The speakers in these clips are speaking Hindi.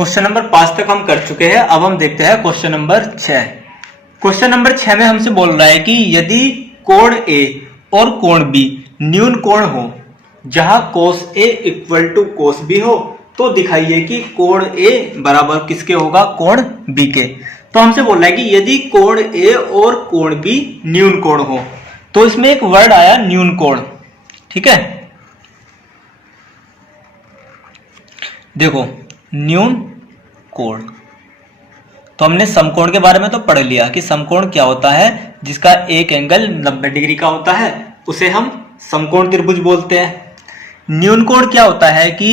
क्वेश्चन नंबर 5 तक हम कर चुके हैं। अब हम देखते हैं क्वेश्चन नंबर 6। क्वेश्चन नंबर 6 में हमसे बोल रहा है कि यदि कोण ए और कोण बी न्यून कोण हो जहां कोस ए इक्वल टू कोस बी हो तो दिखाइए कि कोण ए बराबर किसके होगा, कोण बी के। तो हमसे बोल रहा है कि यदि कोण ए और कोण बी न्यून कोण हो, तो इसमें एक वर्ड आया न्यून कोण। ठीक है, देखो न्यून कोण, तो हमने समकोण के बारे में तो पढ़ लिया कि समकोण क्या होता है, जिसका एक एंगल 90 डिग्री का होता है उसे हम समकोण त्रिभुज बोलते हैं। न्यून कोण क्या होता है कि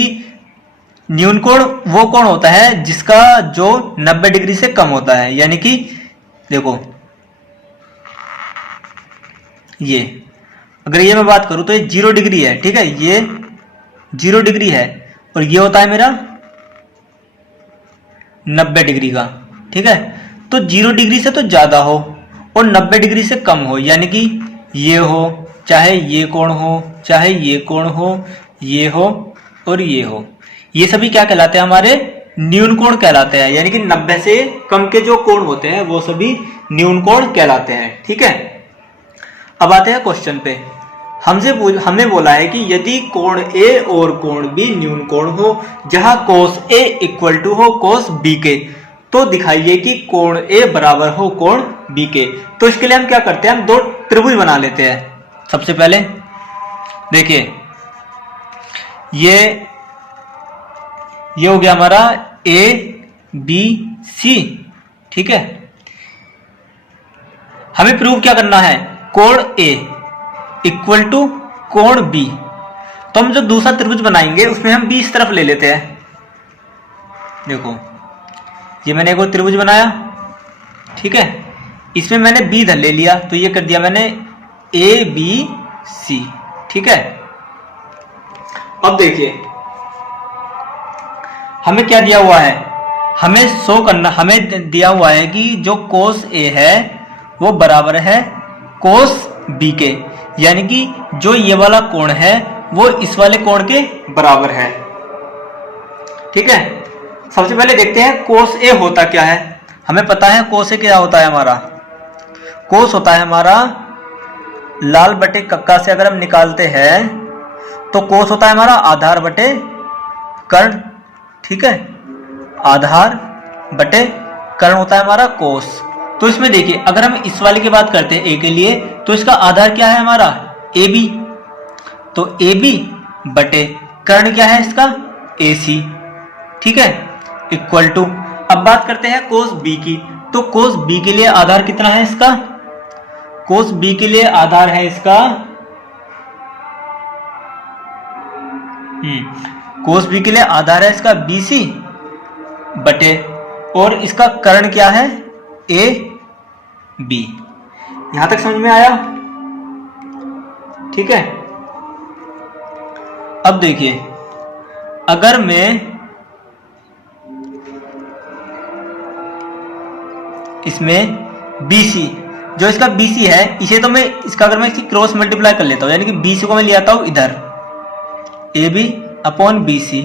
न्यून कोण वो कोण होता है जिसका जो 90 डिग्री से कम होता है, यानी कि देखो ये, अगर ये मैं बात करूं तो ये 0 डिग्री है। ठीक है, ये 0 डिग्री है और ये होता है मेरा 90 डिग्री का। ठीक है, तो 0 डिग्री से तो ज्यादा हो और 90 डिग्री से कम हो, यानी कि ये हो, चाहे ये कोण हो, चाहे ये कोण हो, ये हो और ये हो, ये सभी क्या कहलाते हैं, हमारे न्यून कोण कहलाते हैं। यानी कि 90 से कम के जो कोण होते हैं वो सभी न्यून कोण कहलाते हैं। ठीक है, अब आते हैं क्वेश्चन पे। हमें बोला है कि यदि कोण ए और कोण बी न्यून कोण हो जहां कोस ए इक्वल टू हो कोस बी के, तो दिखाइए कि कोण ए बराबर हो कोण बी के। तो इसके लिए हम क्या करते हैं, हम दो त्रिभुज बना लेते हैं। सबसे पहले देखिए ये हो गया हमारा ए बी सी। ठीक है, हमें प्रूव क्या करना है, कोण ए इक्वल टू कोण बी। तो हम जो दूसरा त्रिभुज बनाएंगे उसमें हम बी इस तरफ ले लेते हैं। देखो ये मैंने एक और त्रिभुज बनाया। ठीक है, इसमें मैंने बी इधर ले लिया, तो ये कर दिया मैंने ए बी सी। ठीक है, अब देखिए हमें क्या दिया हुआ है, हमें शो करना, हमें दिया हुआ है कि जो कोस ए है वो बराबर है कोस बी के, यानी कि जो ये वाला कोण है वो इस वाले कोण के बराबर है। ठीक है, सबसे पहले देखते हैं कोस ए होता क्या है। हमें पता है कोस ए क्या होता है, हमारा कोस होता है हमारा लाल बटे कक्का से अगर हम निकालते हैं तो कोस होता है हमारा आधार बटे कर्ण। ठीक है, आधार बटे कर्ण होता है हमारा कोस। तो इसमें देखिए अगर हम इस वाले की बात करते हैं ए के लिए, तो इसका आधार क्या है हमारा ए बी, तो ए बी बटे कर्ण क्या है इसका ए सी। ठीक है, इक्वल टू, अब बात करते हैं कोस बी की। तो कोस बी के लिए आधार कितना है इसका, कोस बी के लिए आधार है इसका कोस बी के लिए आधार है इसका बी सी बटे, और इसका कर्ण क्या है ए बी। यहां तक समझ में आया। ठीक है, अब देखिए अगर मैं इसमें BC, जो इसका BC है इसे तो मैं इसका अगर मैं इसकी क्रॉस मल्टीप्लाई कर लेता हूं, यानी कि BC को मैं ले आता हूं इधर AB अपॉन BC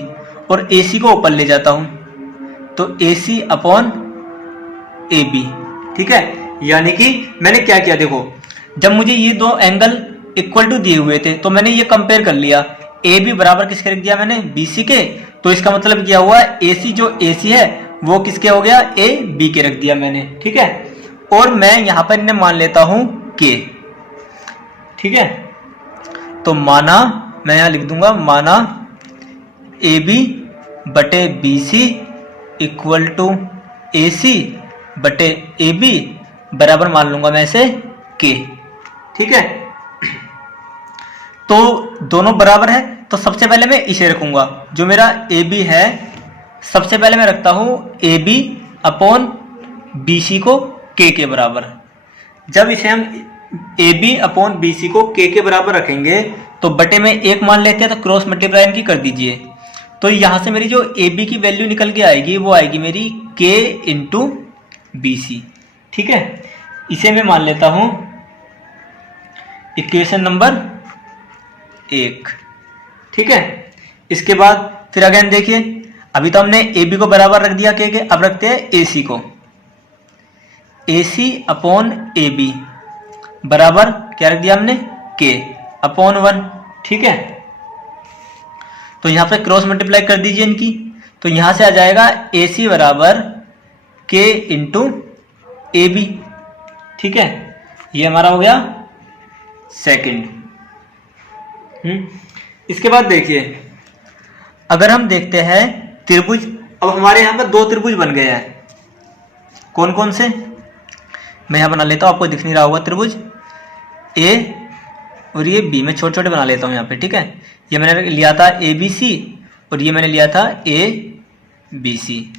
और AC को ऊपर ले जाता हूं तो AC अपॉन AB। ठीक है, यानी कि मैंने क्या किया, देखो जब मुझे ये दो एंगल इक्वल टू दिए हुए थे तो मैंने ये कंपेयर कर लिया, AB बराबर किसके रख दिया मैंने BC के, तो इसका मतलब क्या हुआ AC जो AC है वो किसके हो गया AB के रख दिया मैंने। ठीक है, और मैं यहां पर इन्हें मान लेता हूं K। ठीक है, तो माना, मैं यहां लिख दूंगा माना AB बटे BC इक्वल टू AC बटे AB बराबर मान लूंगा मैं इसे K। ठीक है, तो दोनों बराबर है, तो सबसे पहले मैं इसे रखूंगा जो मेरा AB है, सबसे पहले मैं रखता हूं AB अपॉन BC को K के बराबर। जब इसे हम AB अपॉन BC को K के बराबर रखेंगे तो बटे में एक मान लेते हैं, तो क्रॉस मल्टीप्लाई इनकी कर दीजिए, तो यहां से मेरी जो AB की वैल्यू निकल के आएगी वो आएगी मेरी K इंटू BC। ठीक है, इसे मैं मान लेता हूं इक्वेशन नंबर 1। ठीक है, इसके बाद फिर अगेन देखिए अभी तो हमने ए बी को बराबर रख दिया के, अब रखते हैं ए सी को। ए सी अपॉन ए बी बराबर क्या रख दिया हमने, के अपॉन 1। ठीक है, तो यहां पे क्रॉस मल्टीप्लाई कर दीजिए इनकी, तो यहां से आ जाएगा ए सी बराबर के इंटू ए बी। ठीक है, ये हमारा हो गया सेकंड। इसके बाद देखिए, अगर हम देखते हैं त्रिभुज, अब हमारे यहां पर दो त्रिभुज बन गए हैं। कौन कौन से, मैं यहां बना लेता हूं, आपको दिख नहीं रहा होगा त्रिभुज ए और ये बी, मैं छोटे छोटे बना लेता हूं यहाँ पे। ठीक है, ये मैंने लिया था ए बी सी और ये मैंने लिया था ए बी सी।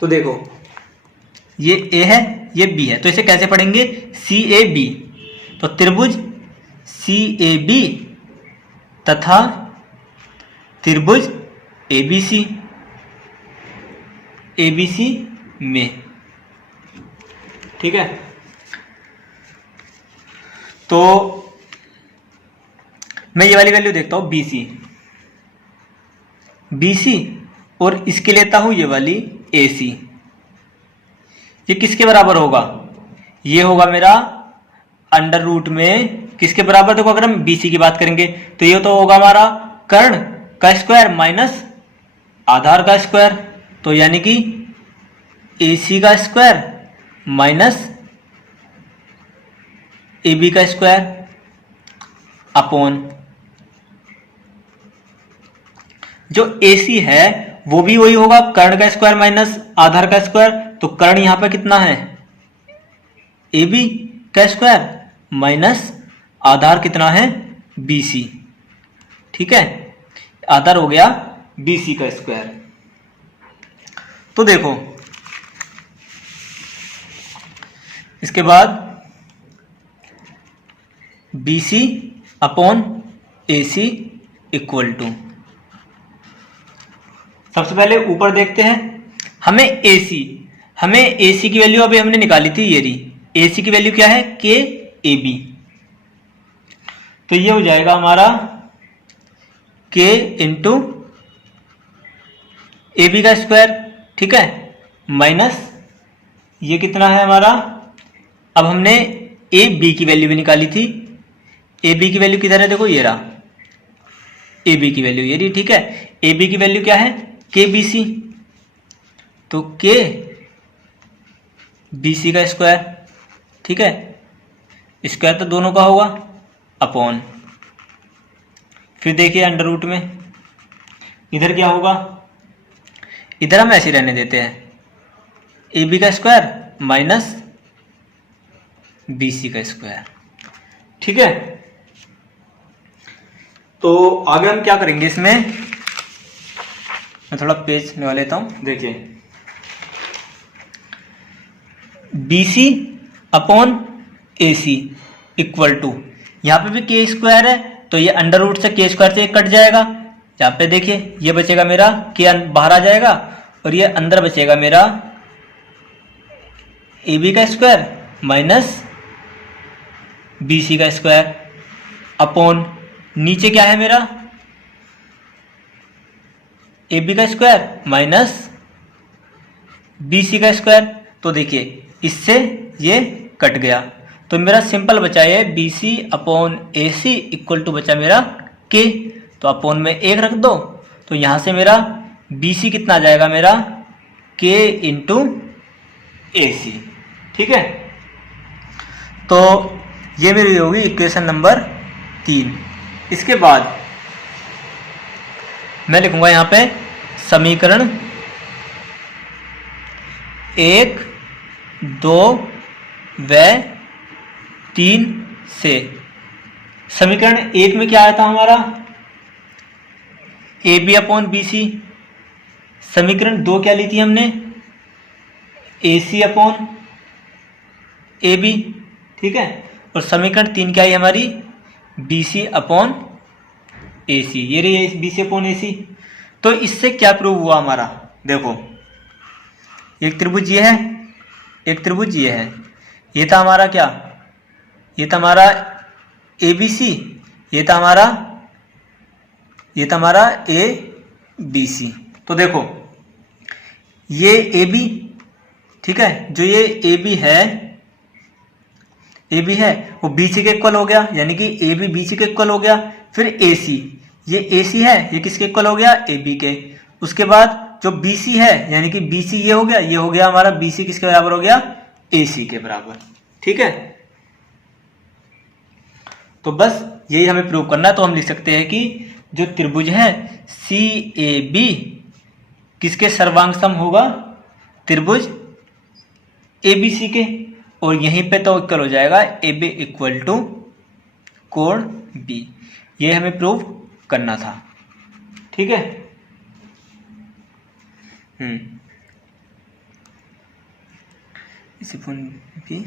तो देखो ये ए है, ये बी है, तो इसे कैसे पढ़ेंगे, सी ए बी। तो त्रिभुज सी ए बी तथा त्रिभुज ए बी सी में। ठीक है, तो मैं ये वाली वैल्यू देखता हूं बी सी और इसके लेता हूं ये वाली ए सी। ये किसके बराबर होगा, ये होगा मेरा अंडर रूट में किसके बराबर, देखो अगर हम बी सी की बात करेंगे तो ये तो होगा हमारा कर्ण का स्क्वायर माइनस आधार का स्क्वायर, तो यानी कि ए सी का स्क्वायर माइनस ए बी का स्क्वायर अपॉन जो ए सी है वो भी वही होगा, कर्ण का स्क्वायर माइनस आधार का स्क्वायर। तो कर्ण यहां पर कितना है, ए बी का स्क्वायर माइनस आधार कितना है, बी सी। ठीक है, आधार हो गया बी सी का स्क्वायर। तो देखो इसके बाद B C upon A C equal to, सबसे पहले ऊपर देखते हैं, हमें ए सी की वैल्यू अभी हमने निकाली थी, ये रही ए सी की वैल्यू क्या है, के ए बी। तो ये हो जाएगा हमारा के इंटू ए बी का स्क्वायर। ठीक है, माइनस ये कितना है हमारा, अब हमने ए बी की वैल्यू भी निकाली थी, ए बी की वैल्यू किधर है, देखो ये रहा ए बी की वैल्यू ये रही। ठीक है, ए बी की वैल्यू क्या है, के बी सी, तो के बी सी का स्क्वायर। ठीक है, स्क्वायर तो दोनों का होगा अपॉन, फिर देखिए अंडर रूट में इधर क्या होगा, इधर हम ऐसे रहने देते हैं, ए बी का स्क्वायर माइनस बी सी का स्क्वायर। ठीक है, तो आगे हम क्या करेंगे इसमें, मैं थोड़ा पेज लगा लेता हूं। देखिए B C upon A C equal to, यहां पे भी के स्क्वायर है तो ये अंडर रूट से के स्क्वायर से कट जाएगा। यहाँ पे देखिए ये बचेगा मेरा के बाहर आ जाएगा और ये अंदर बचेगा मेरा ए बी का स्क्वायर माइनस बी सी का स्क्वायर अपॉन, नीचे क्या है मेरा ए बी का स्क्वायर माइनस बी सी का स्क्वायर। तो देखिए इससे ये कट गया, तो मेरा सिंपल बचा ये B C upon A C equal to बचा मेरा के, तो अपॉन में एक रख दो, तो यहां से मेरा बी सी कितना आ जाएगा मेरा के इंटू ए सी। ठीक है, तो ये मेरी होगी इक्वेशन नंबर 3। इसके बाद मैं लिखूंगा यहां पे समीकरण 1, 2 व 3 से। समीकरण 1 में क्या आया था हमारा, A B upon B C. समीकरण 2 क्या ली थी हमने, ए सी अपॉन ए बी। ठीक है, और समीकरण 3 क्या है हमारी, बी सी अपॉन ए सी। ये रही बी सी अपॉन ए सी। तो इससे क्या प्रूव हुआ हमारा, देखो एक त्रिभुज ये है, एक त्रिभुज ये है, ये था हमारा क्या, ये था हमारा ए बी सी, ये था हमारा ए BC। तो देखो ये AB, ठीक है, जो ये AB है वो BC के इक्वल हो गया, यानी कि AB BC के इक्वल हो गया। फिर AC, ये AC है, ये किसके इक्वल हो गया, AB के। उसके बाद जो BC है, यानी कि BC ये हो गया हमारा BC किसके बराबर हो गया, AC के बराबर, ठीक है। तो बस यही हमें प्रूव करना है। तो हम लिख सकते हैं कि जो त्रिभुज है CAB किसके सर्वांग सम होगा, त्रिभुज ABC के, और यहीं पे तो इक्वल हो जाएगा AB इक्वल टू कोण B। ये हमें प्रूव करना था, ठीक है। इसी B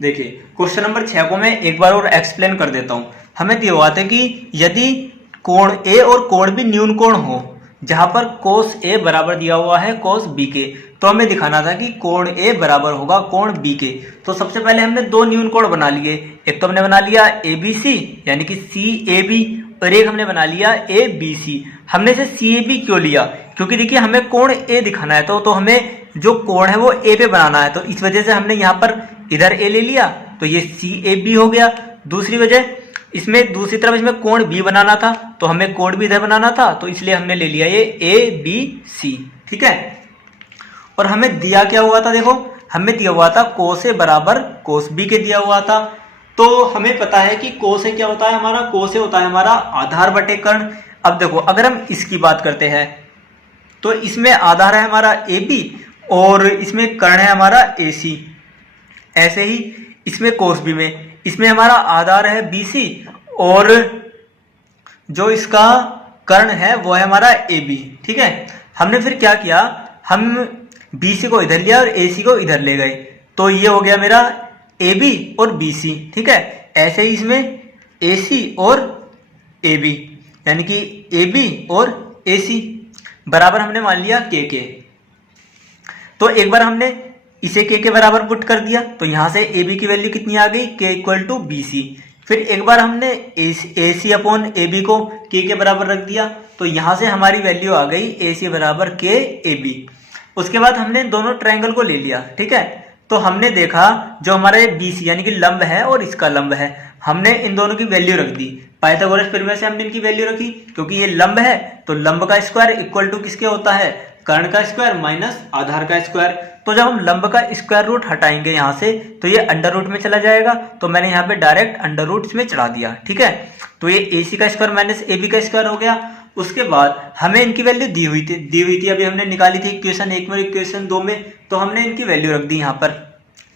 देखिए क्वेश्चन नंबर 6 को मैं एक बार और एक्सप्लेन कर देता हूं। हमें दिया हुआ था कि यदि कोण A और कोण B न्यून कोण हो, जहां पर कोस A बराबर दिया हुआ है कोस B के, तो हमें दिखाना था कि कोण A बराबर होगा कोण B के। तो सबसे पहले हमने दो न्यून कोण बना लिए, एक तो हमने बना लिया ABC यानी कि CAB, और एक हमने बना लिया ABC। हमने इसे CAB क्यों लिया, क्योंकि देखिए हमें कोण A दिखाना है, तो हमें जो कोण है वो A पे बनाना है, तो इस वजह से हमने यहाँ पर इधर A ले लिया, तो ये CAB हो गया। दूसरी वजह, इसमें दूसरी तरफ इसमें कोण B बनाना था, तो हमें कोण B इधर बनाना था, तो इसलिए हमने ले लिया ये ABC, ठीक है। और हमें दिया क्या हुआ था, देखो हमें दिया हुआ था कोस A बराबर कोस B के दिया हुआ था। तो हमें पता है कि कोस A क्या होता है हमारा, कोस A होता है हमारा आधार बटे कर्ण। अब देखो अगर हम इसकी बात करते हैं तो इसमें आधार है हमारा AB और इसमें कर्ण है हमारा AC। ऐसे ही इसमें कोस B में, इसमें हमारा आधार है BC और जो इसका कर्ण है वो है हमारा AB, ठीक है। हमने फिर क्या किया, हम BC को इधर लिया और AC को इधर ले गए, तो ये हो गया मेरा AB और BC, ठीक है। ऐसे ही इसमें AC और AB यानी कि AB और AC बराबर हमने मान लिया K के। तो एक बार हमने इसे K के बराबर पुट कर दिया, तो यहां से AB की वैल्यू कितनी आ गई, K इक्वल टू BC। फिर एक बार हमने AC अपॉन AB को K के बराबर रख दिया, तो यहां से हमारी वैल्यू आ गई AC बराबर K AB। उसके बाद हमने दोनों ट्रायंगल को ले लिया, ठीक है। तो हमने देखा जो हमारे BC यानी कि लंब है और इसका लंब है, हमने इन दोनों की वैल्यू रख दी। पाइथागोरस प्रमेय से हमने इनकी वैल्यू रखी, क्योंकि ये लंब है तो लंब का स्क्वायर इक्वल टू किसके होता है, कर्ण का स्क्वायर माइनस आधार का स्क्वायर। तो जब हम लंब का स्क्वायर रूट हटाएंगे यहाँ से, तो ये अंडर रूट में चला जाएगा, तो मैंने यहाँ पे डायरेक्ट अंडर रूट में चढ़ा दिया, ठीक है। तो ये AC का स्क्वायर माइनस AB का स्क्वायर हो गया। उसके बाद हमें इनकी वैल्यू दी हुई थी, अभी हमने निकाली थी इक्वेशन 1 में इक्वेशन 2 में, तो हमने इनकी वैल्यू रख दी यहाँ पर,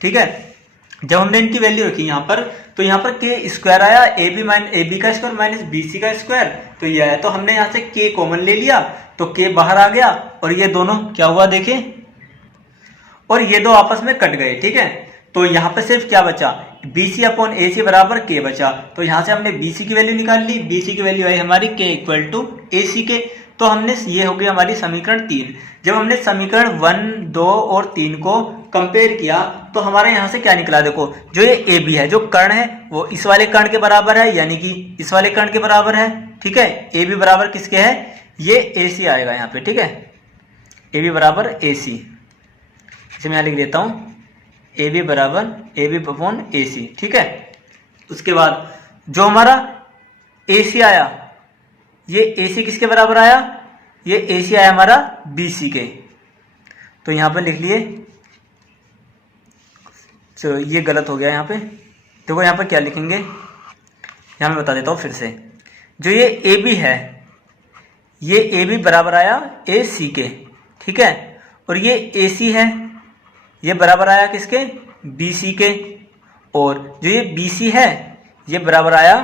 ठीक है। जब हमने इनकी वैल्यू रखी यहाँ पर, तो यहाँ पर K स्क्वायर आया, AB का स्क्वायर माइनस BC का स्क्वायर, तो ये आया। तो हमने यहाँ से K कॉमन ले लिया, तो K बाहर आ गया और ये दोनों क्या हुआ देखिए, और ये दो आपस में कट गए, ठीक है। तो यहाँ पे सिर्फ क्या बचा, BC अपॉन AC बराबर K बचा। तो यहाँ से हमने BC की वैल्यू निकाल ली, BC की वैल्यू आई हमारी K इक्वल टू AC के। तो हमने ये हो गई हमारी समीकरण 3। जब हमने समीकरण 1, 2 और 3 को कंपेयर किया, तो हमारे यहाँ से क्या निकला, देखो जो ये AB है, जो कर्ण है वो इस वाले कर्ण के बराबर है, यानी कि इस वाले कर्ण के बराबर है, ठीक है। AB बराबर किसके है, ये AC आएगा यहाँ पे, ठीक है। AB बराबर AC, इसे मैं यहाँ लिख देता हूँ, AB बराबर AB अपॉन AC, ठीक है। उसके बाद जो हमारा AC आया, ये AC किसके बराबर आया, ये AC आया हमारा BC के। तो यहाँ पे लिख लिए, चलो ये गलत हो गया यहाँ पे, देखो यहाँ पे क्या लिखेंगे, यहाँ मैं बता देता हूँ फिर से। जो ये AB है, ये AB बराबर आया AC के, ठीक है। और ये AC है, ये बराबर आया किसके, BC के। और जो ये BC है, ये बराबर आया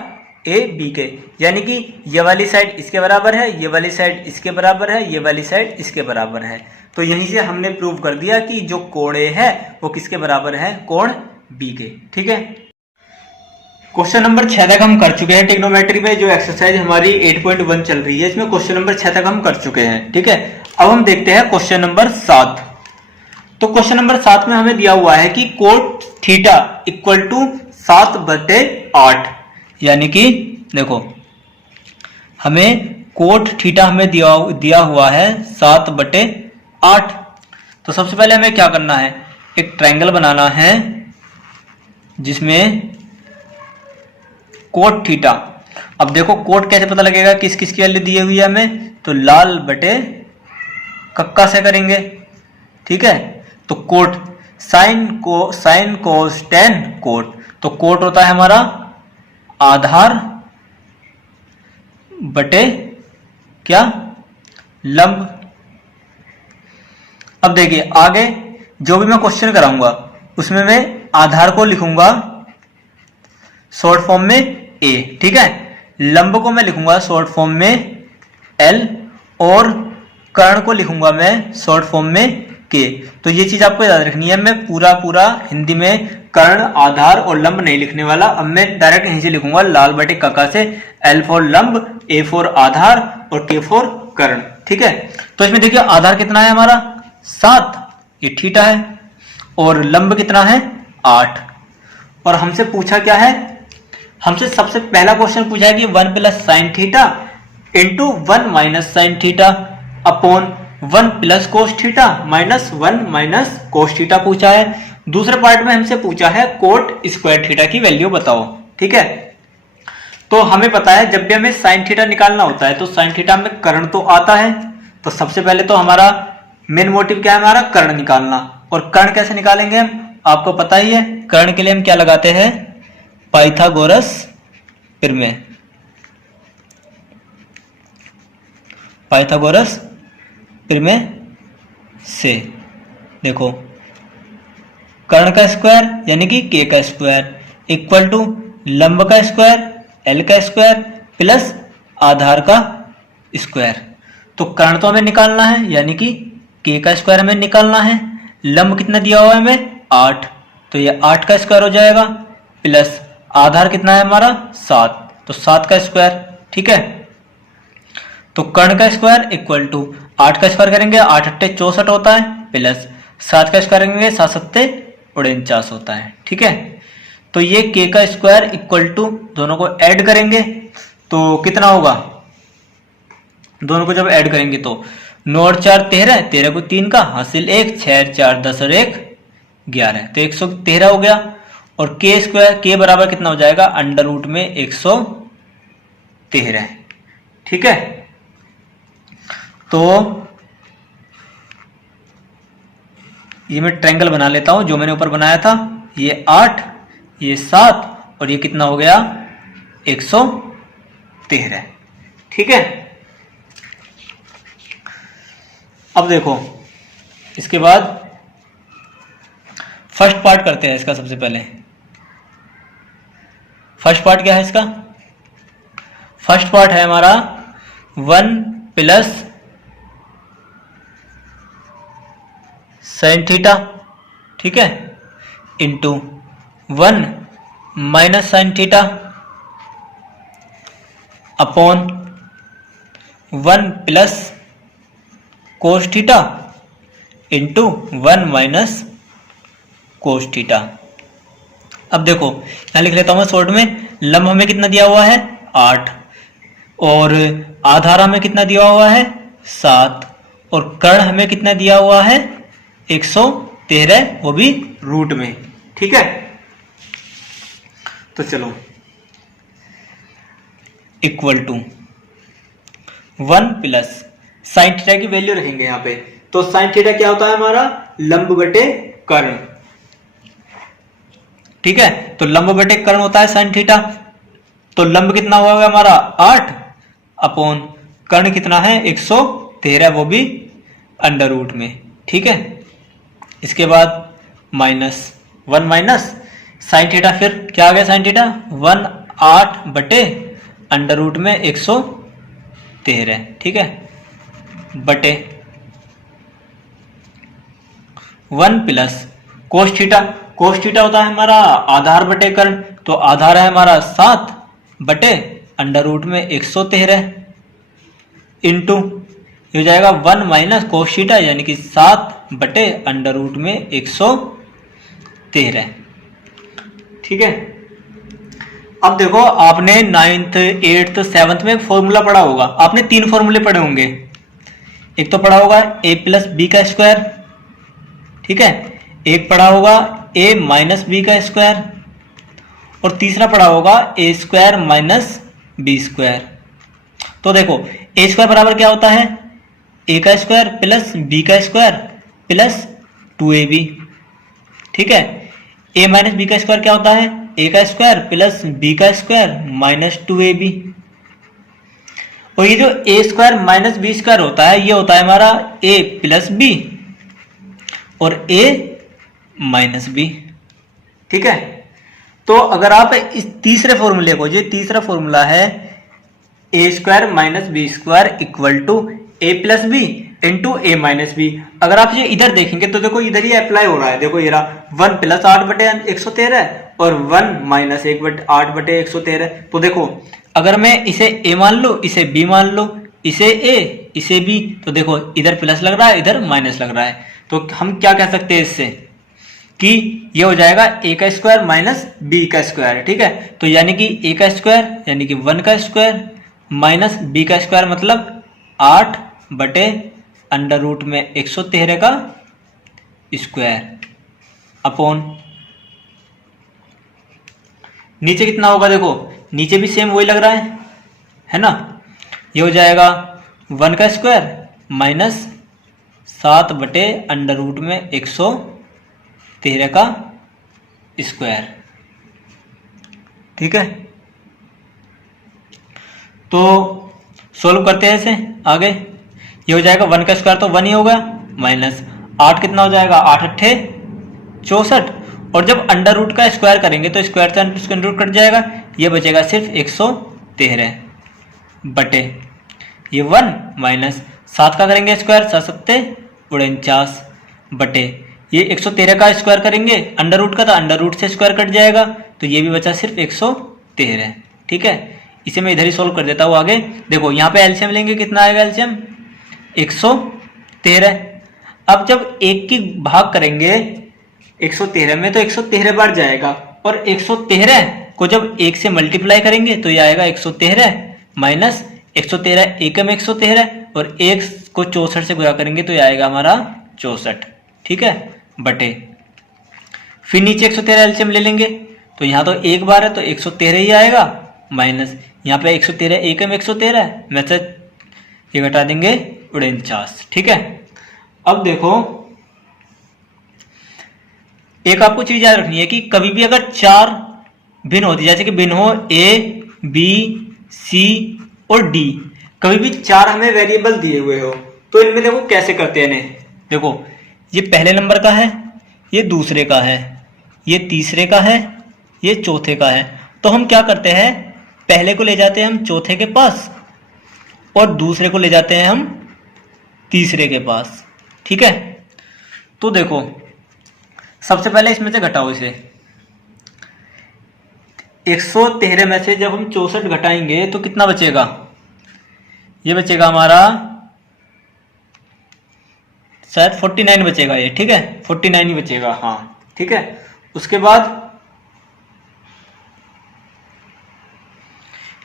AB के, यानी कि ये वाली साइड इसके बराबर है, ये वाली साइड इसके बराबर है, ये वाली साइड इसके बराबर है। तो यहीं से हमने प्रूव कर दिया कि जो कोण A है वो किसके बराबर है, कोण B के, ठीक है। क्वेश्चन नंबर 6 तक हम कर चुके हैं ट्रिग्नोमेट्री में, जो एक्सरसाइज हमारी 8.1 चल रही है, इसमें क्वेश्चन नंबर 6 तक हम कर चुके हैं, ठीक है। अब हम देखते हैं क्वेश्चन नंबर 7। तो क्वेश्चन नंबर 7 में हमें दिया हुआ है कि कोट थीटा इक्वल टू 7/8, यानी कि देखो हमें कोट थीटा हमें दिया हुआ है 7/8। तो सबसे पहले हमें क्या करना है, एक ट्रायंगल बनाना है जिसमें कोट थीटा। अब देखो कोट कैसे पता लगेगा, किस किस की वैल्यू दी हुई है हमें, तो लाल बटे कक्का से करेंगे। ठीक है, तो cot sine cos tan cot, तो कोट होता है हमारा आधार बटे क्या, लंब। अब देखिए आगे जो भी मैं क्वेश्चन कराऊंगा उसमें मैं आधार को लिखूंगा शॉर्ट फॉर्म में ए, ठीक है, लंब को मैं लिखूंगा शॉर्ट फॉर्म में एल, और कर्ण को लिखूंगा मैं शॉर्ट फॉर्म में के। तो ये चीज आपको याद रखनी है, मैं पूरा हिंदी में कर्ण, आधार और लंब नहीं लिखने वाला। अब मैं डायरेक्ट यहीं से लिखूंगा लाल बटे कका से, एल फॉर लंब, ए फॉर आधार और के फॉर कर्ण। ठीक है, तो इसमें देखिए आधार कितना है हमारा 7, ये थीटा है, और लंब कितना है 8। और हमसे पूछा क्या है, हमसे सबसे पहला क्वेश्चन पूछा है कि 1 plus sine theta into 1 minus sine theta upon 1 plus cos theta minus 1 minus cos theta पूछा है। दूसरे पार्ट में हमसे पूछा है कोट स्क्वायर थीटा की वैल्यू बताओ। ठीक है, तो हमें पता है जब भी हमें साइन थीटा निकालना होता है तो साइन थीटा में कर्ण तो आता है, तो सबसे पहले तो हमारा मेन मोटिव क्या है, हमारा कर्ण निकालना। और कर्ण कैसे निकालेंगे हम, आपको पता ही है, कर्ण के लिए हम क्या लगाते हैं, पाइथागोरस प्रमेय, पाइथागोरस प्रमेय से। देखो कर्ण का स्क्वायर यानी कि के का स्क्वायर इक्वल टू लंब का स्क्वायर एल का स्क्वायर प्लस आधार का स्क्वायर। तो कर्ण तो हमें निकालना है यानी कि के का स्क्वायर हमें निकालना है, लंब कितना दिया हुआ है हमें 8, तो ये 8 का स्क्वायर हो जाएगा, प्लस आधार कितना है हमारा 7, तो 7 का स्क्वायर। ठीक है, तो कर्ण का स्क्वायर इक्वल टू 8 का स्क्वायर करेंगे 8 अट्टे 64 होता है, प्लस 7 का स्क्वायर करेंगे 7 सत्ते 49 होता है। ठीक है, तो ये के का स्क्वायर इक्वल टू दोनों को ऐड करेंगे तो कितना होगा, दोनों को जब ऐड करेंगे तो 9 और 4 13, 13 को 3 का हासिल 1, 6 4 10 और 1 11, तो 113 हो गया। और के स्क्वायर के बराबर कितना हो जाएगा, अंडर रूट में 113। ठीक है, तो ये मैं ट्रायंगल बना लेता हूं जो मैंने ऊपर बनाया था, ये 8 ये 7 और ये कितना हो गया 113। ठीक है, अब देखो इसके बाद फर्स्ट पार्ट करते हैं इसका। सबसे पहले फर्स्ट पार्ट क्या है इसका, फर्स्ट पार्ट है हमारा 1 प्लस साइन थीटा, ठीक है, into 1 minus sine theta upon 1 plus cos theta into 1 minus cos theta. अब देखो यहां लिख लेता हूं मैं शॉर्ट में, लंब हमें कितना दिया हुआ है 8, और आधार हमें कितना दिया हुआ है 7, और कर्ण हमें कितना दिया हुआ है 113, वो भी रूट में। ठीक है, तो चलो equal to 1 plus sine theta की वैल्यू रखेंगे यहां पे, तो साइन थीटा क्या होता है हमारा लंब बटे कर्ण। ठीक है, तो लंब बटे कर्ण होता है साइन थीटा, तो लंब कितना हुआ हमारा 8 अपॉन कर्ण कितना है 113, वो भी अंडर रूट में। ठीक है, इसके बाद माइनस 1 माइनस साइन थीटा, फिर क्या आ गया साइन थीटा 1 8 बटे अंडर रूट में 113। ठीक है, बटे 1 plus cos theta, cos theta होता है हमारा आधार बटे कर्ण, तो आधार है हमारा 7 बटे अंडर रूट में 113 इंटू ये हो जाएगा 1 माइनस कोस थीटा यानी कि 7 बटे अंडर रूट में 113। ठीक है। अब देखो आपने 9th 8th 7th में फॉर्मूला पढ़ा होगा, आपने 3 फॉर्मूले पढ़े होंगे। एक तो पढ़ा होगा a प्लस बी का स्क्वायर, ठीक है, एक पढ़ा होगा a माइनस बी का स्क्वायर, और तीसरा पढ़ा होगा a square minus b square. तो देखो a स्क्वायर बराबर क्या होता है, a का स्क्वायर प्लस b का स्क्वायर प्लस 2ab, ठीक है। a माइनस बी का स्क्वायर क्या होता है, a का स्क्वायर प्लस b का स्क्वायर माइनस 2ab। और ये जो a square minus b square होता है ये होता है हमारा a प्लस बी और a माइनस बी, ठीक है। तो अगर आप इस तीसरे फॉर्मूले को, ये तीसरा फॉर्मूला है a square minus b square equal to a plus b into a minus b, अगर आप ये इधर देखेंगे तो देखो इधर ही अप्लाई हो रहा है। देखो ये रहा 1 प्लस 8 बटे 113 और 1 माइनस 8 बटे 113। तो देखो अगर मैं इसे a मान लो, इसे b मान लो, इसे a इसे b, तो देखो इधर प्लस लग रहा है इधर माइनस लग रहा है। तो हम क्या कह सकते हैं इससे कि ये हो जाएगा a का स्क्वायर माइनस b का स्क्वायर, ठीक है। तो यानी कि a का स्क्वायर यानी कि 1 का स्क्वायर माइनस b का स्क्वायर मतलब 8 बटे अंडर रूट में 113 का स्क्वायर अपॉन नीचे कितना होगा, देखो नीचे भी सेम वही लग रहा है ना। ये हो जाएगा 1 का स्क्वायर माइनस 7 बटे अंडर रूट में 113 का स्क्वायर, ठीक है। तो सोल्व करते हैं इसे आगे। ये हो जाएगा 1 का स्क्वायर तो 1 ही होगा माइनस 8 कितना हो जाएगा 8 अट्ठे 64, और जब अंडर रूट का स्क्वायर करेंगे तो स्क्वायर से अंडर रूट कट जाएगा, ये बचेगा सिर्फ 113 बटे ये 1 माइनस 7 का करेंगे स्क्वायर 7 सत्ते 49 बटे ये 113 का स्क्वायर करेंगे अंडर रूट का, तो अंडर रूट से स्क्वायर कट जाएगा तो ये भी बचा सिर्फ 113, ठीक है। इसे मैं इधर ही सोल्व कर देता हूँ आगे। देखो यहाँ पे एलसीएम लेंगे, कितना आएगा एलसीएम 113। अब जब एक की भाग करेंगे 113 में तो 113 बार जाएगा, और 113 को जब 1 से मल्टीप्लाई करेंगे तो ये आएगा 113 माइनस 113 एकम 113, और 1 को 64 से गुणा करेंगे तो ये आएगा हमारा 64, ठीक है, बटे फिर नीचे 113 एलसीएम ले लेंगे तो यहाँ तो एक बार है तो 113 ही आएगा, माइनस यहाँ पे 113 एकम 113 में से ये घटा देंगे 49, ठीक है। अब देखो एक आपको चीज याद रखनी है कि कभी भी अगर 4 भिन्न होती, जैसे कि भिन्न हो a b c और d, कभी भी 4 हमें वेरिएबल दिए हुए हो तो इनमें देखो कैसे करते हैं इन्हें। देखो ये पहले नंबर का है, ये दूसरे का है, ये तीसरे का है, ये चौथे का है। तो हम क्या करते हैं, पहले को ले जाते हैं हम चौथे के पास और दूसरे को ले जाते हैं हम तीसरे के पास, ठीक है। तो देखो सबसे पहले इसमें से घटाओ इसे, 113 में से जब हम 64 घटाएंगे तो कितना बचेगा, ये बचेगा हमारा शायद 49 बचेगा ये, ठीक है, 49 ही बचेगा, हाँ ठीक है। उसके बाद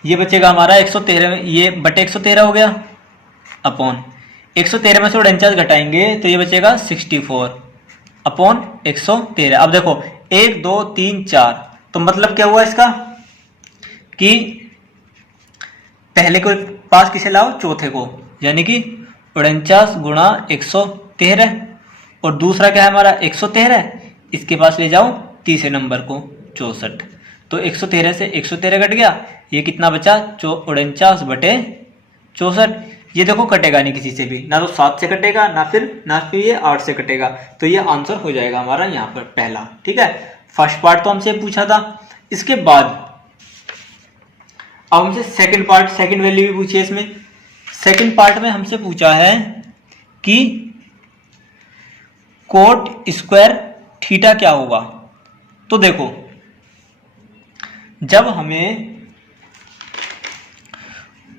ये बचेगा हमारा 113, ये बटे 113 हो गया अपॉन 113 में से 49 घटाएंगे तो ये बचेगा 64 अपॉन 113। अब देखो 1 2 3 4, तो मतलब क्या हुआ इसका कि पहले को पास किसे लाओ, चौथे को, यानी कि 49 गुणा 113, और दूसरा क्या है हमारा 113, इसके पास ले जाओ तीसरे नंबर को 64, तो 113 से 113 कट गया, ये कितना बचा 49 बटे 64। ये देखो कटेगा नहीं किसी से भी, ना तो 7 से कटेगा ना फिर ये 8 से कटेगा, तो ये आंसर हो जाएगा हमारा यहाँ पर पहला, ठीक है। फर्स्ट पार्ट तो हमसे पूछा था। इसके बाद अब हमसे सेकंड पार्ट, सेकंड वैल्यू भी पूछी है इसमें। सेकंड पार्ट में हमसे पूछा है कि कोट स्क्वायर थीटा क्या होगा। तो देखो जब हमें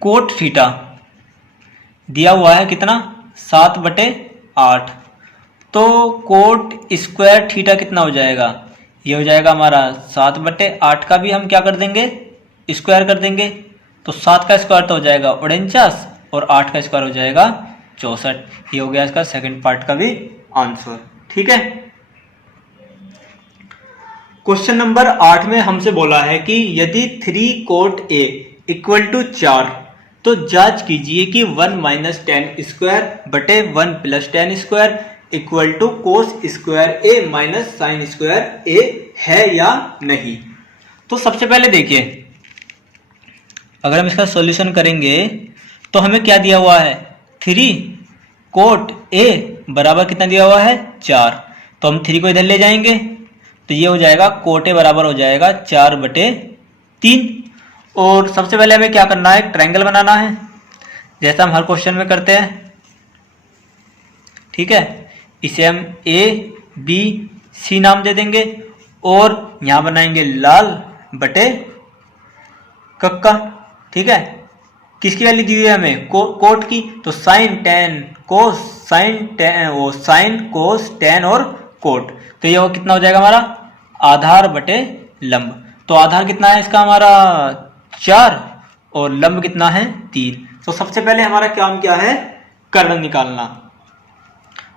कोट थीटा दिया हुआ है कितना 7 बटे 8, तो कोट स्क्वायर थीटा कितना हो जाएगा, ये हो जाएगा हमारा 7/8 का भी हम क्या कर देंगे, स्क्वायर कर देंगे। तो 7 का स्क्वायर तो हो जाएगा 49 और 8 का स्क्वायर हो जाएगा 64। ये हो गया इसका सेकंड पार्ट का भी आंसर। ठीक है। क्वेश्चन नंबर 8 में हमसे बोला है कि यदि 3 cot A इक्वल टू 4 तो जांच कीजिए कि 1 माइनस टेन स्क्वायर बटे 1 plus ten square equal to cos square A minus sine square A है या नहीं। तो सबसे पहले देखिए, अगर हम इसका सॉल्यूशन करेंगे तो हमें क्या दिया हुआ है, 3 cot A बराबर कितना दिया हुआ है, 4। तो हम 3 को इधर ले जाएंगे तो ये हो जाएगा cot A बराबर हो जाएगा 4/3। और सबसे पहले हमें क्या करना है, एक ट्रायंगल बनाना है जैसा हम हर क्वेश्चन में करते हैं। ठीक है, इसे हम A B C नाम दे देंगे और यहां बनाएंगे लाल बटे कक्का। ठीक है, किसकी वैल्यू दी हुई है हमें, कोट की। तो sine tan cos sine tan वो साइन कोस टेन और कोट। तो ये कितना हो जाएगा हमारा, आधार बटे लंब। तो आधार कितना है इसका हमारा 4 और लंब कितना है 3। तो सबसे पहले हमारा काम क्या है, कर्ण निकालना।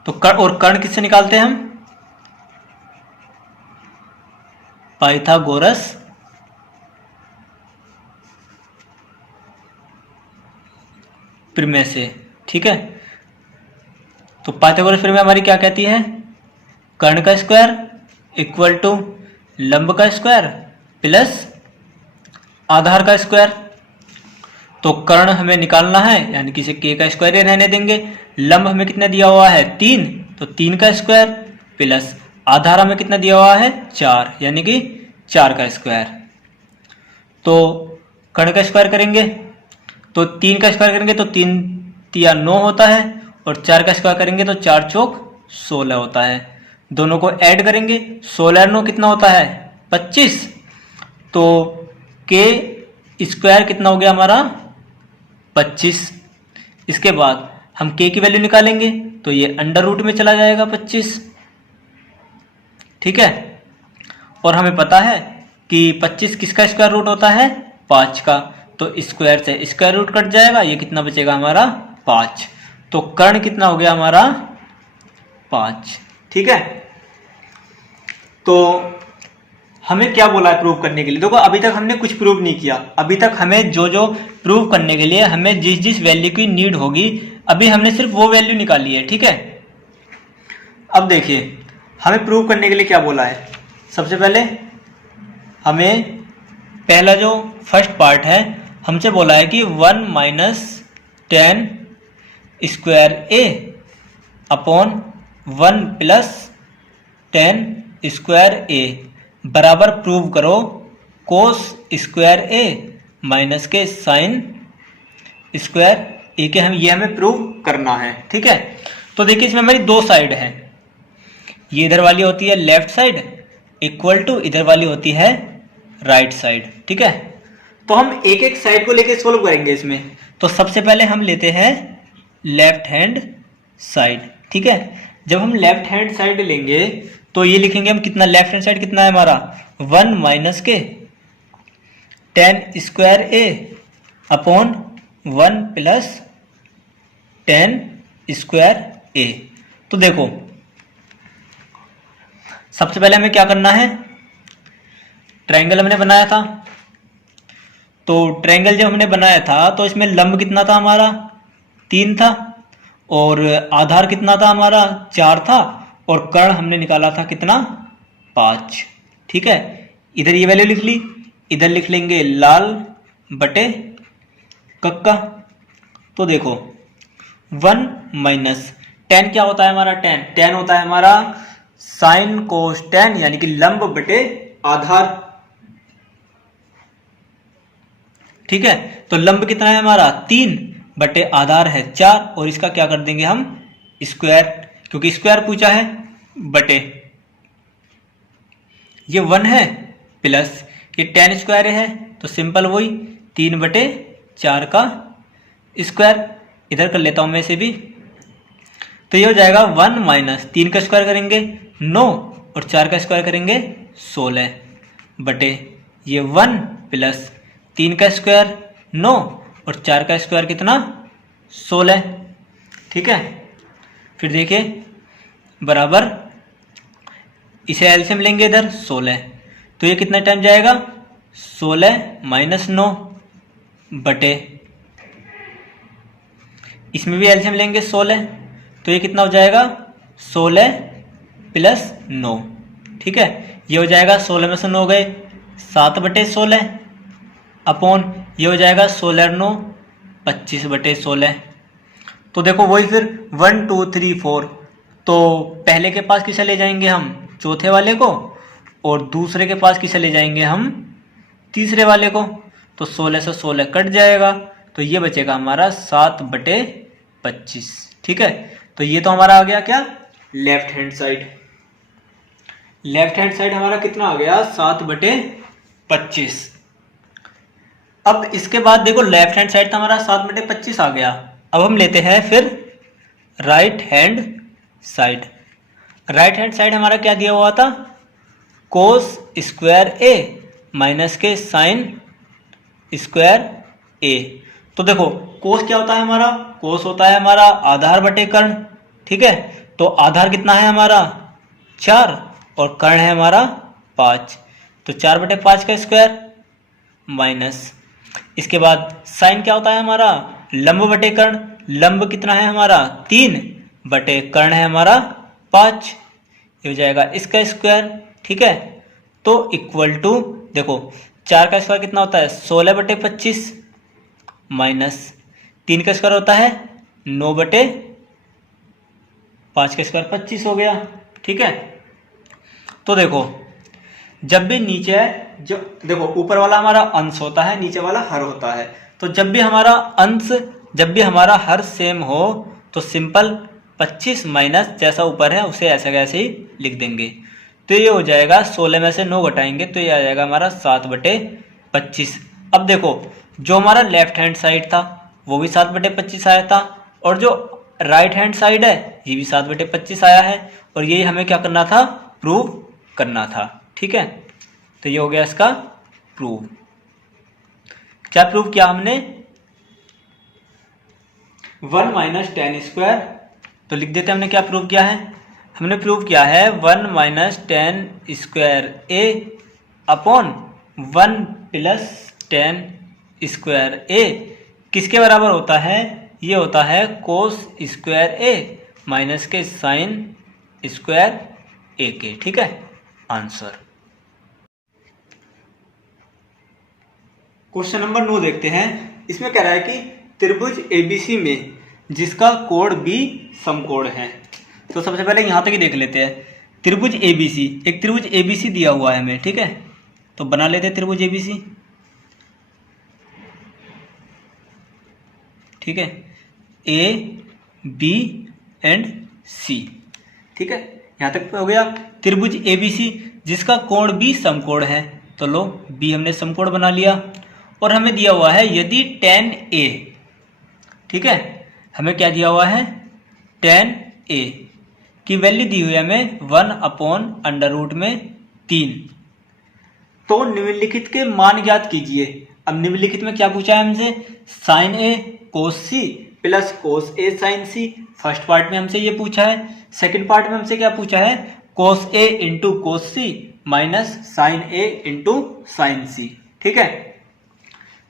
तो और कर्ण किससे निकालते हैं हम, पाइथागोरस प्रमेय से। ठीक है, तो पाइथागोरस प्रमेय हमारी क्या कहती है, कर्ण का स्क्वायर इक्वल टू लंब का स्क्वायर प्लस आधार का स्क्वायर। तो कर्ण हमें निकालना है यानी कि इसे k का स्क्वायर ही रहने देंगे। लंब हमें कितना दिया हुआ है 3, तो 3 का स्क्वायर प्लस आधार हमें कितना दिया हुआ है 4 यानी कि 4 का स्क्वायर। तो कर्ण का स्क्वायर करेंगे तो 3 का स्क्वायर करेंगे तो 3 तिया 9 होता है और 4 का स्क्वायर करेंगे तो 4 चौक 16 होता है। दोनों को ऐड करेंगे 16 9 कितना होता है 25। तो k स्क्वायर कितना हो गया हमारा 25। इसके बाद हम k की वैल्यू निकालेंगे तो ये अंडर रूट में चला जाएगा 25। ठीक है, और हमें पता है कि 25 किसका स्क्वायर रूट होता है 5 का। तो स्क्वायर से स्क्वायर रूट कट जाएगा, ये कितना बचेगा हमारा 5। तो कर्ण कितना हो गया हमारा 5। ठीक है, तो हमें क्या बोला है प्रूव करने के लिए। देखो अभी तक हमने कुछ प्रूव नहीं किया, अभी तक हमें जो जो प्रूव करने के लिए हमें जिस जिस वैल्यू की नीड होगी अभी हमने सिर्फ वो वैल्यू निकाली है। ठीक है, अब देखिए हमें प्रूव करने के लिए क्या बोला है। सबसे पहले हमें पहला जो फर्स्ट पार्ट है हमसे बोला है कि 1 माइनस टेन स्क्वायर ए अपॉन 1 प्लस टेन स्क्वायर ए बराबर प्रूव करो कोस स्क्वायर ए माइनस के साइन स्क्वायर ए के। हम ये हमें प्रूव करना है। ठीक है, तो देखिए इसमें हमारी दो साइड है, ये इधर वाली होती है लेफ्ट साइड इक्वल टू इधर वाली होती है राइट साइड। ठीक है, तो हम एक एक साइड को लेके सोल्व करेंगे इसमें। तो सबसे पहले हम लेते हैं लेफ्ट हैंड साइड। ठीक है, जब हम लेफ्ट हैंड साइड लेंगे तो ये लिखेंगे हम कितना, लेफ्ट हैंड साइड कितना है हमारा 1 माइनस के टेन स्क्वायर ए अपॉन 1 प्लस टेन स्क्वायर ए। तो देखो सबसे पहले हमें क्या करना है, ट्रायंगल हमने बनाया था। तो ट्रायंगल जब हमने बनाया था तो इसमें लंब कितना था हमारा 3 था और आधार कितना था हमारा 4 था और कर्ण हमने निकाला था कितना 5। ठीक है, इधर ये वैल्यू लिख ली, इधर लिख लेंगे लाल बटे कक्का। तो देखो 1 माइनस टेन क्या होता है हमारा, टेन होता है हमारा साइन कोस टेन यानी कि लंब बटे आधार। ठीक है, तो लंब कितना है हमारा 3 बटे आधार है 4 और इसका क्या कर देंगे हम स्क्वायर, क्योंकि स्क्वायर पूछा है बटे ये 1 है प्लस ये टेन स्क्वायर है तो सिंपल वही 3/4 का स्क्वायर। इधर कर लेता हूं मैं इसे भी, तो ये हो जाएगा 1 माइनस 3 का स्क्वायर करेंगे 9 और 4 का स्क्वायर करेंगे 16 बटे ये 1 प्लस 3 का स्क्वायर 9 और 4 का स्क्वायर कितना 16। ठीक है, फिर देखिए बराबर इसे एलसीएम लेंगे इधर 16, तो ये कितना टाइम जाएगा 16 माइनस 9 बटे इसमें भी एलसीएम लेंगे 16, तो ये कितना हो जाएगा 16 प्लस 9। ठीक है, ये हो जाएगा 16 में से 9 गए 7 बटे 16 अपॉन ये हो जाएगा 16 और 9 25 बटे 16। तो देखो वही फिर 1 2 3 4, तो पहले के पास किसे ले जाएंगे हम चौथे वाले को, और दूसरे के पास किसे ले जाएंगे हम तीसरे वाले को, तो 16 से 16 कट जाएगा, तो ये बचेगा हमारा 7 बटे 25। ठीक है, तो ये तो हमारा आ गया क्या left hand side. Left hand side हमारा कितना आ गया 7 बटे 25। अब इसके बाद देखो लेफ्ट हैंड साइड तो हमारा 7 बटे 25 आ गया। अब हम लेते हैं फिर right hand side. Right hand side हमारा क्या दिया हुआ था कोस स्क्वायर ए माइनस के साइन स्क्वायर ए। तो देखो कोस क्या होता है हमारा, कोस होता है हमारा आधार बटे कर्ण। ठीक है, तो आधार कितना है हमारा 4 और कर्ण है हमारा 5, तो 4 बटे 5 का स्क्वायर माइनस इसके बाद साइन क्या होता है हमारा लंब बटे कर्ण। लंब कितना है हमारा 3 बटे कर्ण है हमारा 5, ये हो जाएगा इसका स्क्वायर। ठीक है, तो इक्वल टू देखो 4 का स्क्वायर कितना होता है 16 बटे 25 माइनस 3 का स्क्वायर होता है 9 बटे 5 का स्क्वायर 25 हो गया। ठीक है, तो देखो जब भी नीचे जो देखो ऊपर वाला हमारा अंश होता है नीचे वाला हर होता है, तो जब भी हमारा अंश जब भी हमारा हर सेम हो तो सिंपल 25 माइनस जैसा ऊपर है उसे ऐसा कैसे ही लिख देंगे। तो ये हो जाएगा 16 में से 9 घटाएंगे तो ये आ जाएगा हमारा 7 बटे 25। अब देखो जो हमारा लेफ्ट हैंड साइड था वो भी 7 बटे 25 आया था, और जो राइट हैंड साइड है ये भी 7 बटे 25 आया है, और यही हमें क्या करना था प्रूव करना था। ठीक है, तो ये हो गया इसका प्रूव। क्या प्रूव किया हमने 1 माइनस 10 स्क्वायर, तो लिख देते हमने क्या प्रूव किया है, हमने प्रूव किया है 1 माइनस 10 स्क्वायर ए अपॉन 1 प्लस 10 स्क्वायर ए किसके बराबर होता है, ये होता है कोस स्क्वायर ए माइनस के साइन स्क्वायर ए के। ठीक है, आंसर। क्वेश्चन नंबर 9 देखते हैं। इसमें कह रहा है कि त्रिभुज एबीसी में जिसका कोण बी समकोण है। तो सबसे पहले यहां तक ही देख लेते हैं। त्रिभुज एबीसी, एक त्रिभुज एबीसी दिया हुआ है हमें। ठीक है, तो बना लेते हैं त्रिभुज एबीसी। ठीक है, ए बी एंड सी। ठीक है, यहां तक हो गया। त्रिभुज एबीसी जिसका कोण बी समकोण है, तो लो बी हमने समकोण बना लिया, और हमें दिया हुआ है यदि tan a, ठीक है, हमें क्या दिया हुआ है tan a की वैल्यू दी हुई है हमें 1/√3। तो निम्नलिखित के मान ज्ञात कीजिए। अब निम्नलिखित में क्या पूछा है हमसे sin a cos c plus cos a sin c। First part में हमसे ये पूछा है। सेकंड पार्ट में हमसे क्या पूछा है cos a into cos c minus sin a into sin c। ठीक है,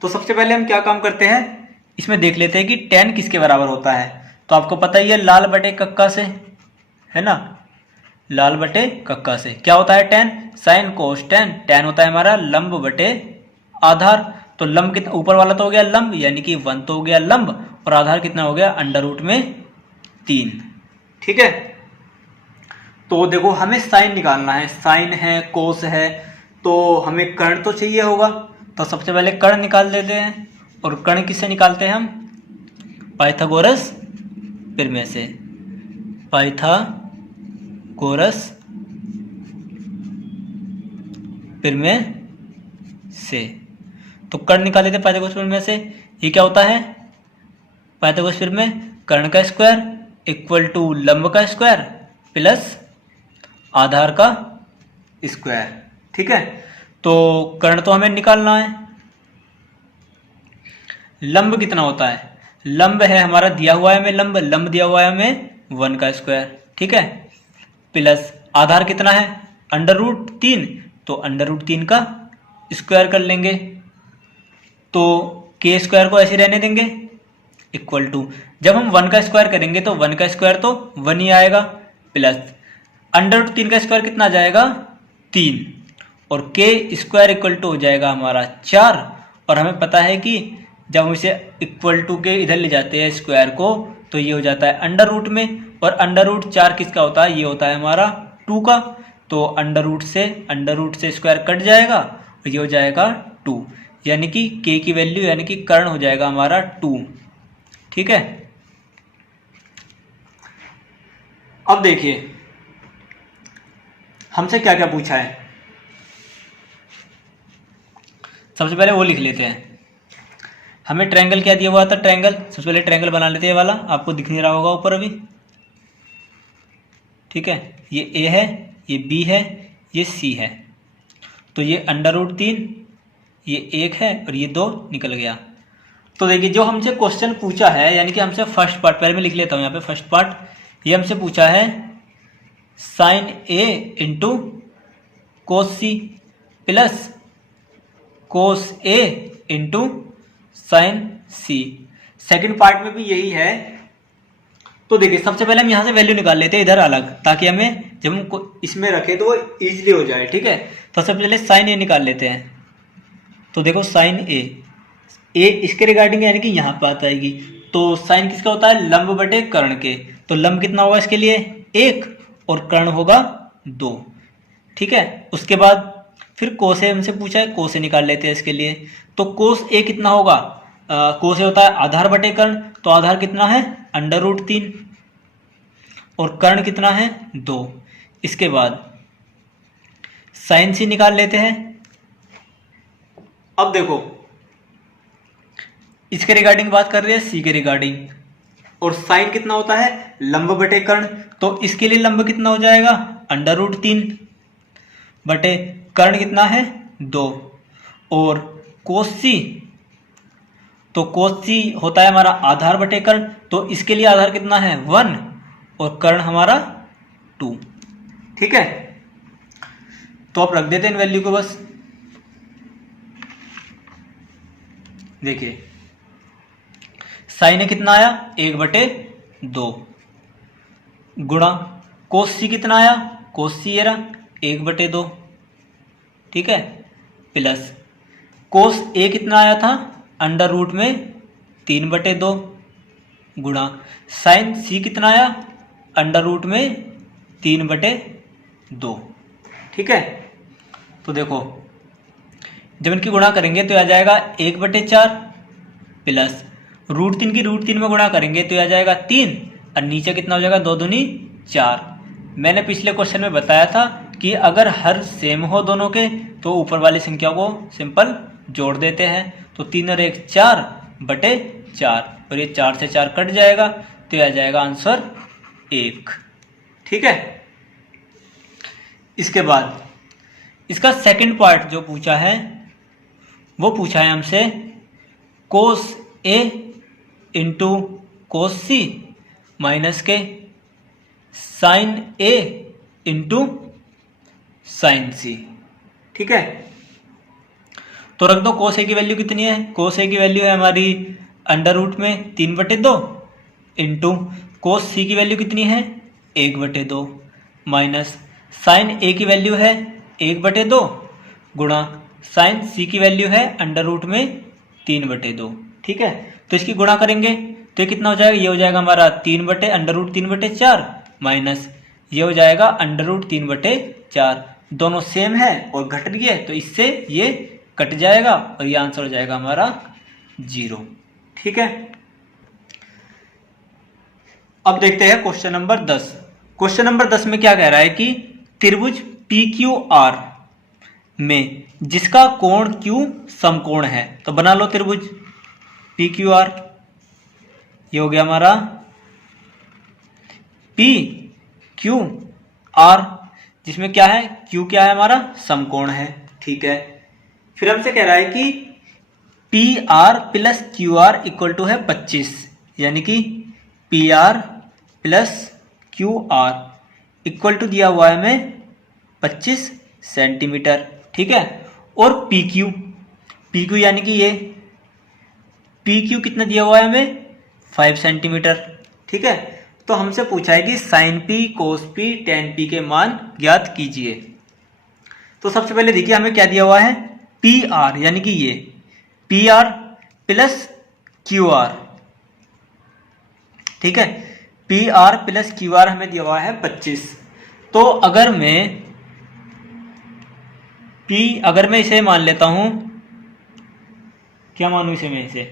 तो सबसे पहले हम क्या काम करते हैं, इसमें देख लेते हैं कि tan किसके बराबर होता है। तो आपको पता ही है लाल बटे कक्का से, है ना, लाल बटे कक्का से क्या होता है tan sin cos tan। tan होता है हमारा लंब बटे आधार। तो लंब कितना ऊपर वाला तो हो गया लंब यानी कि 1 तो हो गया लंब, और आधार कितना हो गया √3। ठीक है, तो देखो हमें साइन निकालना है, साइन है कोस है, तो हमें कर्ण तो चाहिए होगा। तो सबसे पहले कर्ण निकाल देते हैं, और कर्ण किससे निकालते हैं हम पाइथागोरस प्रमेय से। पाइथागोरस प्रमेय से तो कर्ण निकाल देते हैं पाइथागोरस प्रमेय से। ये क्या होता है पाइथागोरस प्रमेय, कर्ण का स्क्वायर इक्वल टू लंब का स्क्वायर प्लस आधार का स्क्वायर। ठीक है, तो कर्ण तो हमें निकालना है। लंब कितना होता है, लंब है हमारा दिया हुआ है हमें, लंब दिया हुआ है हमें 1 का स्क्वायर, ठीक है, प्लस आधार कितना है √3, तो √3 का स्क्वायर कर लेंगे, तो के स्क्वायर को ऐसे रहने देंगे, इक्वल टू जब हम 1 का स्क्वायर करेंगे तो 1 का स्क्वायर तो 1 ही आएगा, प्लस √3 का स्क्वायर कितना आ जाएगा 3, और के स्क्वायर इक्वल टू हो जाएगा हमारा 4, और हमें पता है कि जब हम इसे इक्वल टू के इधर ले जाते हैं स्क्वायर को तो ये हो जाता है अंडर में, और √4 किसका होता है, ये होता है हमारा 2 का, तो अंडर से स्क्वायर कट जाएगा और ये हो जाएगा 2, यानी कि के की वैल्यू यानी कि कर्ण हो जाएगा हमारा 2, ठीक है। अब देखिए हमसे क्या क्या पूछा है, सबसे पहले वो लिख लेते हैं। हमें ट्रायंगल क्या दिया हुआ था, ट्रायंगल, सबसे पहले ट्रायंगल बना लेते हैं, वाला आपको दिख नहीं रहा होगा ऊपर अभी, ठीक है, ये ए है, ये बी है, ये सी है, तो ये √3, ये 1 है और ये 2 निकल गया। तो देखिए जो हमसे क्वेश्चन पूछा है, यानी कि हमसे फर्स्ट पार्ट, पहले मैं लिख लेता हूँ यहाँ पे फर्स्ट पार्ट, ये हमसे पूछा है sin A into cos C plus cos A into sine C. Second part में भी यही है। तो देखिए सबसे पहले हम यहाँ से वैल्यू निकाल लेते हैं इधर अलग, ताकि हमें जब हम इसमें रखें तो वो इजीली हो जाए, ठीक है। तो सबसे पहले साइन ए निकाल लेते हैं। तो देखो साइन ए इसके रिगार्डिंग यानी कि यहाँ पे आ जाएगी। तो साइन किसका होता है, लंब बटे कर्ण के। तो लंब कितना होगा इसके लिए 1 और कर्ण होगा 2, ठीक है। उसके बाद फिर कोस ए हमसे पूछा है, कोस ए निकाल लेते हैं इसके लिए। तो कोस ए कितना होगा, कोस ए होता है आधार बटे कर्ण, तो आधार कितना है √3 और कर्ण कितना है 2। इसके बाद साइन सी निकाल लेते हैं। अब देखो इसके रिगार्डिंग बात कर रहे हैं, सी के रिगार्डिंग, और साइन कितना होता है लंब बटे कर्ण, तो इसके लिए लंब कितना हो जाएगा √3 बटे कर्ण कितना है 2, और कोस सी, तो कोस सी होता है हमारा आधार बटे कर्ण, तो इसके लिए आधार कितना है 1 और कर्ण हमारा 2, ठीक है। तो आप रख देते हैं इन वैल्यू को बस। देखिए साइन ए कितना आया 1/2 गुणा कोस सी कितना आया, कोस सी ये रहा 1/2, ठीक है, प्लस कोस ए कितना आया था √ में 3/2 गुणा साइन सी कितना आया √ में 3/2, ठीक है। तो देखो जब इनकी गुणा करेंगे तो आ जाएगा 1/4 प्लस √3 की √3 में गुणा करेंगे तो आ जाएगा 3, और नीचे कितना हो जाएगा 2 दूनी 4। मैंने पिछले क्वेश्चन में बताया था कि अगर हर सेम हो दोनों के तो ऊपर वाली संख्या को सिंपल जोड़ देते हैं। तो 3 और 1 4/4, और ये 4 से 4 कट जाएगा, तो यह आ जाएगा आंसर 1, ठीक है। इसके बाद इसका सेकंड पार्ट जो पूछा है वो पूछा है हमसे कोस ए इंटू कोस सी माइनस के साइन ए इंटू साइन सी, ठीक है। तो रख दो कोस ए की वैल्यू कितनी है, कोस ए की वैल्यू है हमारी √ में 3/2 इंटू कोस सी की वैल्यू कितनी है 1/2 माइनस साइन ए की वैल्यू है 1/2 गुणा साइन सी की वैल्यू है √ में 3/2, ठीक है। तो इसकी गुणा करेंगे तो ये कितना हो जाएगा, ये हो जाएगा हमारा √3/4 माइनस ये हो जाएगा √3/4। दोनों सेम है और घट रही है तो इससे ये कट जाएगा और ये आंसर हो जाएगा हमारा 0, ठीक है। अब देखते हैं क्वेश्चन नंबर 10। क्वेश्चन नंबर 10 में क्या कह रहा है कि त्रिभुज PQR में जिसका कोण Q समकोण है। तो बना लो त्रिभुज PQR, ये हो गया हमारा PQR। जिसमें क्या है, Q क्या है हमारा, समकोण है। ठीक है, फिर हमसे कह रहा है कि P R plus Q R equal to है 25, यानी कि P R plus Q R equal to दिया हुआ है हमें 25 सेंटीमीटर। ठीक है, और पी क्यू यानी कि ये पी क्यू कितना दिया हुआ है हमें, 5 सेंटीमीटर। ठीक है, तो हमसे पूछा है कि साइन पी, कोस पी, टेन पी के मान ज्ञात कीजिए। तो सबसे पहले देखिए हमें क्या दिया हुआ है, पी आर यानी कि ये P R plus Q are. ठीक है, P R plus Q are हमें दिया हुआ है 25। तो अगर मैं इसे मान लेता हूं, क्या मानूं इसे, मैं इसे